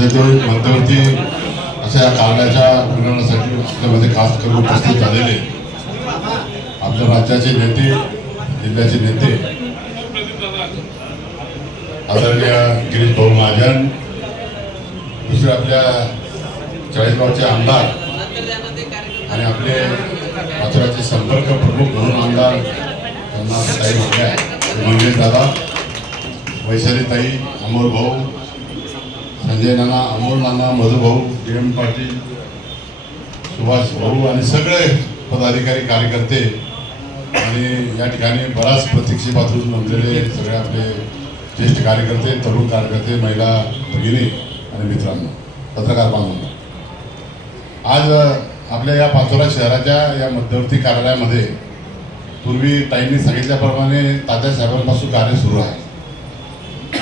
मध्यवर्ती मंत्रवरती अशा या कार्याच्या निर्माणासाठी आपल्यामध्ये खास करून उपस्थित झालेले आपल्या राज्याचे नेते जिल्ह्याचे नेते आदरणीय गिरीश भाऊ महाजन दुसरे आपल्या चाळीसगावचे आमदार आणि आपले पाचोऱ्याचे संपर्क प्रमुख म्हणून आमदार त्यांना ताई म्हटल्या मंगेश दादा वैशाली ताई अमोल भाऊ संजय नाना अमोल नाना मधुभाऊ डी एम पाटील सुभाष भाऊ आणि सगळे पदाधिकारी कार्यकर्ते आणि या ठिकाणी बराच प्रतीक्षेपासून नोंदलेले सगळे आपले ज्येष्ठ कार्यकर्ते तरुण कार्यकर्ते महिला भगिनी आणि मित्रांनो पत्रकार बांधून आज आपल्या या पाचोरा शहराच्या या मध्यवर्ती कार्यालयामध्ये पूर्वी ताईंनी सांगितल्याप्रमाणे तात्या साहेबांपासून कार्य सुरू आहे.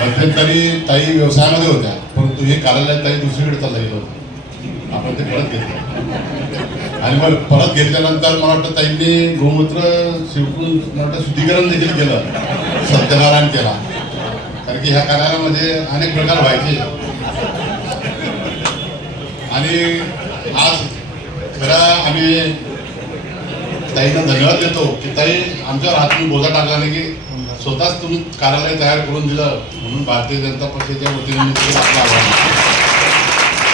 मध्यंतरी ताई व्यवसायामध्ये होत्या परंतु हे कार्यालय ताई दुसरीकडे चाललं गेलं होतं आपण ते परत घेतलं. आणि मग परत घेतल्यानंतर मला वाटतं ताईंनी गोमूत्र शिवकून मला वाटतं शुद्धीकरण देखील केलं सत्यनारायण केला. कारण की ह्या कार्यालयामध्ये अनेक प्रकार व्हायचे. आणि आज खरा आम्ही ताईंना धन्यवाद देतो की ताई आमच्यावर हातून बोजा टाकला नाही की स्वतःच तुम्ही कार्यालय तयार करून दिलं म्हणून भारतीय जनता पक्षाच्या वतीने मी तुला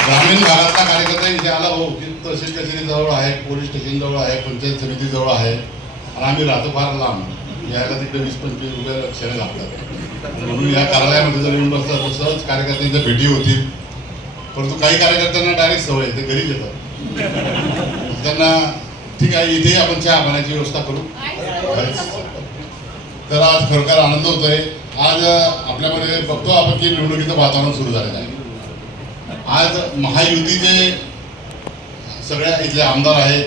ग्रामीण भागातला कार्यकर्ता इथे आला हो की तहसील कचेरी जवळ आहे पोलीस स्टेशन जवळ आहे पंचायत समिती जवळ आहे आणि आम्ही राहतो फार लांब. यायला तिकडे वीस पंचवीस रुपये लक्षणे लागतात. म्हणून या कार्यालयामध्ये जर येऊन बसला तर सहज कार्यकर्त्यांच्या भेटी होतील. परंतु काही कार्यकर्त्यांना डायरेक्ट सवय ते घरी येतात. त्यांना ठीक आहे इथेही आपण चहा पाण्याची व्यवस्था करू. तर आज खरोखर आनंद होतोय. आज आपल्यामध्ये बघतो आपण की निवडणुकीचं वातावरण सुरू झालेलं आहे. आज महायुतीचे सगळ्या इथले आमदार आहेत.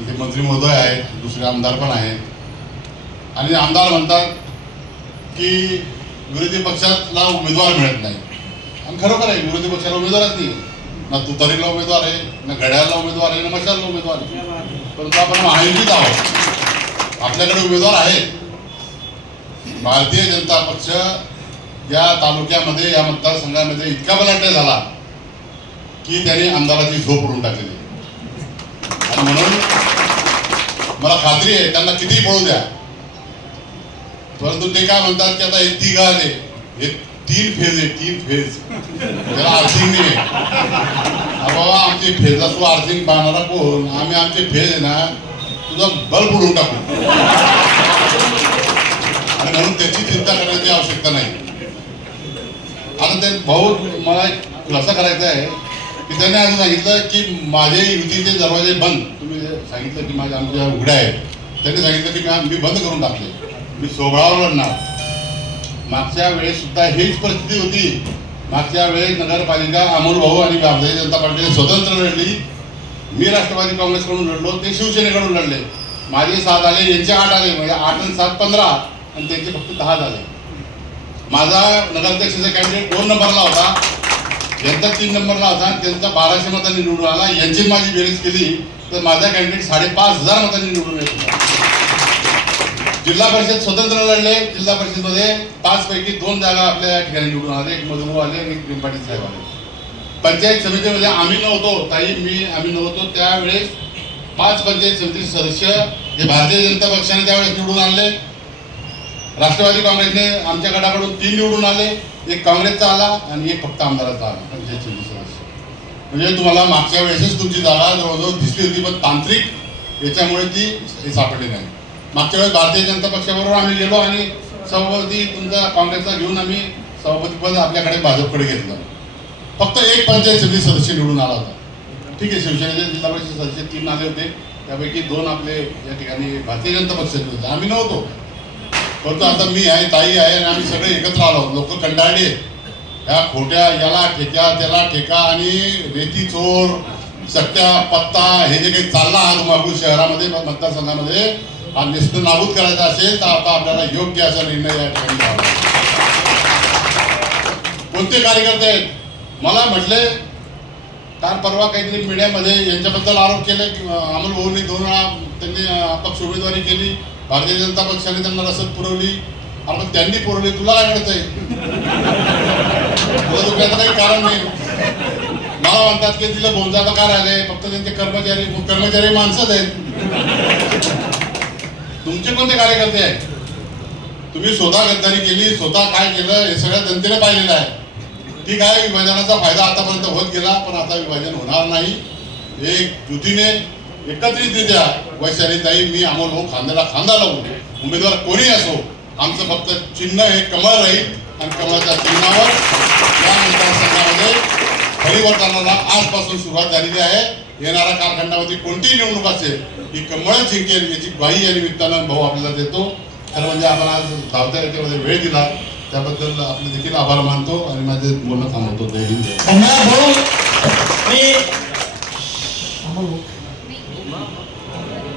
इथे मंत्री महोदय आहेत. दुसरे आमदार पण आहेत. आणि आमदार म्हणतात की विरोधी पक्षाला उमेदवार मिळत नाही. आणि खरोखर आहे विरोधी पक्षाला उमेदवारच नाही ना तुतारीला उमेदवार आहे ना घड्याळला उमेदवार आहे ना मशालला उमेदवार आहे. परंतु आपण महायुतीत आहोत. आपल्याकडे उमेदवार आहेत. भारतीय जनता पक्ष या तालुक्यामध्ये या मतदारसंघामध्ये इतका बलाढ्य झाला की त्यांनी आमदाराची झोप उडून टाकलेली आणि म्हणून मला खात्री आहे त्यांना किती पळू द्या परंतु ते काय म्हणतात की आता हे तिघ आले. हे तीन फेज आहे तीन फेज. त्याला आर्थिंग नाही बाबा आमची फेजला तू आर्थिंग पाहणारा कोण? आम्ही आमचे फेज आहे ना तुझा बल्ब उडून टाकू. म्हणून त्याची चिंता करण्याची आवश्यकता नाही. आता ते भाऊ मला एक खुलासा करायचा आहे की त्यांनी असं सांगितलं की माझे युतीचे दरवाजे बंद. तुम्ही सांगितलं की माझ्या आमच्या उघड्या आहेत त्यांनी सांगितलं की मी मी बंद करून टाकले. मी सोबळावर लढणार. मागच्या वेळेस सुद्धा हीच परिस्थिती होती. मागच्या वेळेस नगरपालिका अमोल भाऊ आणि भारतीय जनता पार्टीने स्वतंत्र लढली. मी राष्ट्रवादी काँग्रेसकडून लढलो ते शिवसेनेकडून लढले. माझे सात आले यांचे आठ आले म्हणजे आठ आणि सात पंधरा. आणि त्यांचे फक्त दहा झाले. माझा नगराध्यक्षाचा कॅन्डिडेट दोन नंबरला होता. यांचा तीन नंबरला होता आणि त्यांचा बाराशे मतांनी निवडून आला. यांची माझी बेरीज केली तर माझा कॅन्डिडेट साडेपाच हजार मतांनी निवडून येत होता. जिल्हा परिषद स्वतंत्र लढले. जिल्हा परिषदमध्ये पाच पैकी दोन जागा आपल्या या ठिकाणी निवडून आले. एक मधुभाऊ आले आणि एक पाटील साहेब आले. पंचायत समितीमध्ये आम्ही नव्हतो. ताई मी आम्ही नव्हतो. त्यावेळेस पाच पंचायत समितीचे सदस्य जे भारतीय जनता पक्षाने त्यावेळेस निवडून आणले. राष्ट्रवादी काँग्रेसने आमच्या गटाकडून तीन निवडून आले एक काँग्रेसचा आला आणि एक फक्त आमदाराचा आला. पंचायत समिती सदस्य म्हणजे तुम्हाला मागच्या वेळेसच तुमची जागा जवळजवळ दिसली होती पण तांत्रिक याच्यामुळे ती सापडली नाही. मागच्या वेळेस भारतीय जनता पक्षाबरोबर आम्ही गेलो आणि सभापती तुमचा काँग्रेसचा घेऊन आम्ही सभापतीपद आपल्याकडे भाजपकडे घेतलं. फक्त एक पंचायत समिती सदस्य निवडून आला होता. ठीक आहे शिवसेनेचे जिल्हा परिषद सदस्य तीन आले होते. त्यापैकी दोन आपले या ठिकाणी भारतीय जनता पक्षाचे होते. आम्ही नव्हतो. परंतु आता मी आहे ताई आहे आणि आम्ही सगळे एकत्र आलो. लोक कंटाळले. ह्या खोट्या याला ठेक्या त्याला ठेका आणि रेती चोर सट्ट्या पत्ता हे जे काही चालला आज मागू शहरामध्ये मतदारसंघामध्ये हा निस्त नाबूद करायचा असेल तर आता आपल्याला योग्य असा निर्णय या ठिकाणी घ्यावा कोणते कार्यकर्ते आहेत? मला म्हटले काल परवा काहीतरी मीडियामध्ये यांच्याबद्दल आरोप केले अमोल भाऊंनी दोन वेळा त्यांनी अपक्ष उमेदवारी केली भारतीय जनता पक्षाने त्यांना रसद पुरवली. आपण त्यांनी पुरवली. तुला काय कळतंय तुला दुखण्याचं काही कारण नाही. मला म्हणतात की तिला बोंजाला काय राहिले फक्त त्यांचे कर्मचारी कर्मचारी माणसंच आहेत. तुमचे कोणते कार्यकर्ते आहेत? तुम्ही स्वतः गद्दारी केली स्वतः काय केलं हे सगळ्या जनतेने पाहिलेलं आहे. ठीक आहे विभाजनाचा फायदा आतापर्यंत होत गेला पण आता विभाजन होणार नाही. एक युतीने एकत्रितरित्या वैशालीताई मी अमोल हो खांद्याला खांदा लावून उमेदवार कोणी असो आमचं फक्त चिन्ह हे कमळ राहील आणि कमळाच्या चिन्हावर या मतदारसंघामध्ये परिवर्तनाला आजपासून सुरुवात झालेली आहे. येणाऱ्या कालखंडामध्ये कोणतीही निवडणूक असेल ही कमळ जिंकेल याची ग्वाही या निमित्तानं भाऊ आपल्याला देतो. खरं म्हणजे आपण आज धावत्या याच्यामध्ये वेळ दिला त्याबद्दल आपले देखील आभार मानतो आणि माझे बोलणं थांबवतो.